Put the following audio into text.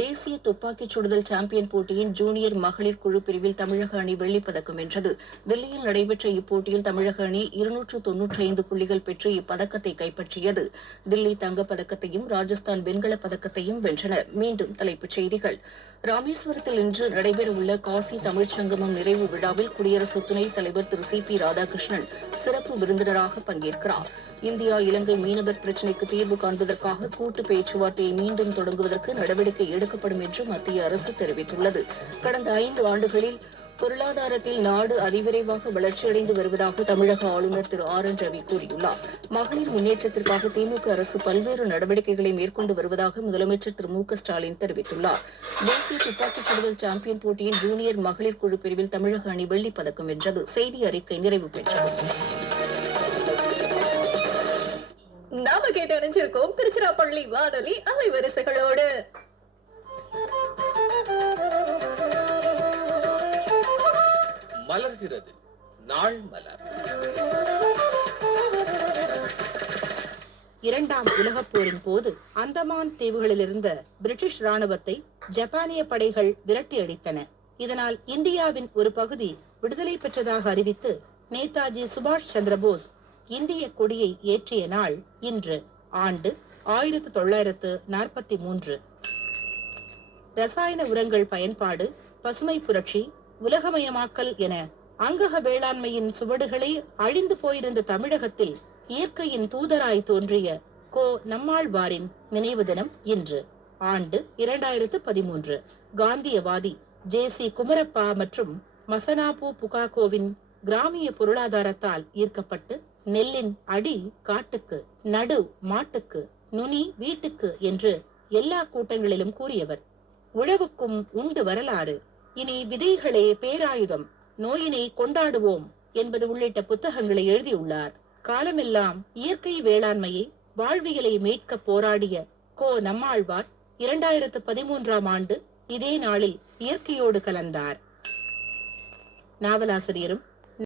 தேசிய துப்பாக்கிச் சுடுதல் சாம்பியன் போட்டியின் ஜூனியர் மகளிர் குழு பிரிவில் தமிழக அணி வெள்ளிப்பதக்கம் வென்றது. தில்லியில் நடைபெற்ற இப்போட்டியில் தமிழக அணி 295 புள்ளிகள் பெற்று இப்பதக்கத்தை கைப்பற்றியது. தில்லி தங்கப்பதக்கத்தையும் ராஜஸ்தான் வெண்கலப் பதக்கத்தையும் வென்றன. மீண்டும் தலைப்புச் செய்திகள். ராமேஸ்வரத்தில் இன்று நடைபெறவுள்ள காசி தமிழ்ச் சங்கமம் நிறைவு விழாவில் குடியரசு துணைத் தலைவர் திரு சி.பி. ராதாகிருஷ்ணன் சிறப்பு விருந்தினராக பங்கேற்கிறார். இந்தியா இலங்கை மீனவர் பிரச்சினைக்கு தீர்வு காண்பதற்காக கூட்டு பேச்சுவார்த்தையை மீண்டும் தொடங்குவதற்கு நடவடிக்கை எடுக்கப்படும் என்று மத்திய அரசு தெரிவித்துள்ளது. கடந்த 5 ஆண்டுகளில் பொருளாதாரத்தில் நாடு அதிவிரைவாக வளர்ச்சியடைந்து வருவதாக தமிழக ஆளுநர் திரு ஆர்.என். ரவி கூறியுள்ளார். மகளிர் முன்னேற்றத்திற்காக திமுக அரசு பல்வேறு நடவடிக்கைகளை மேற்கொண்டு வருவதாக முதலமைச்சர் திரு மு க ஸ்டாலின் தெரிவித்துள்ளார். தேசிய துப்பாக்கிச் சுடுதல் சாம்பியன் போட்டியின் ஜூனியர் மகளிர் குழு பிரிவில் தமிழக அணி வெள்ளிப் பதக்கம் வென்றது. செய்தி அறிக்கை நிறைவு பெற்றது. நாம கேட்டு அணிஞ்சிருக்கோம் திருச்சிராப்பள்ளி வானொலி அலைவரிசைகளோடு. மலர்கிறது நாள் மலர். இரண்டாம் உலகப் போரின் போது அந்தமான் தீவுகளில் இருந்த பிரிட்டிஷ் ராணுவத்தை ஜப்பானிய படைகள் விரட்டி அடித்தன. இதனால் இந்தியாவின் ஒரு பகுதி விடுதலை பெற்றதாக அறிவித்து நேதாஜி சுபாஷ் சந்திரபோஸ் இந்திய கொடியை ஏற்றிய நாள் இன்று. ஆண்டு 1943. ரசாயன உரங்கள் பயன்பாடு, பசுமை புரட்சி, உலகமயமாக்கல் என அங்கக வேளாண்மையின் சுவடுகளே அழிந்து போயிருந்த தமிழகத்தில் இயற்கையின் தூதராய் தோன்றிய கோ. நம்மாழ்வாரின் நினைவு தினம் இன்று. ஆண்டு 2013. காந்தியவாதி ஜே.சி. குமரப்பா மற்றும் மசனாபு புகாகோவின் கிராமிய பொருளாதாரத்தால் ஈர்க்கப்பட்டு நெல்லின் அடி காட்டுக்கு, நடு மாட்டுக்கு, நுனி வீட்டுக்கு என்று எல்லா கூட்டங்களிலும் கூறியவர். உழவுக்கும் உண்டு வரலாறு, இனி விதைகளே பேராயுதம், நோயினை கொண்டாடுவோம் என்பது உள்ளிட்ட புத்தகங்களை எழுதியுள்ளார். காலமெல்லாம் இயற்கை வேளாண்மையை, வாழ்வியலை மீட்க போராடிய கோ. நம்மாழ்வார் 2013ஆம் ஆண்டு இதே நாளில் இயற்கையோடு கலந்தார். நாவலாசிரியரும்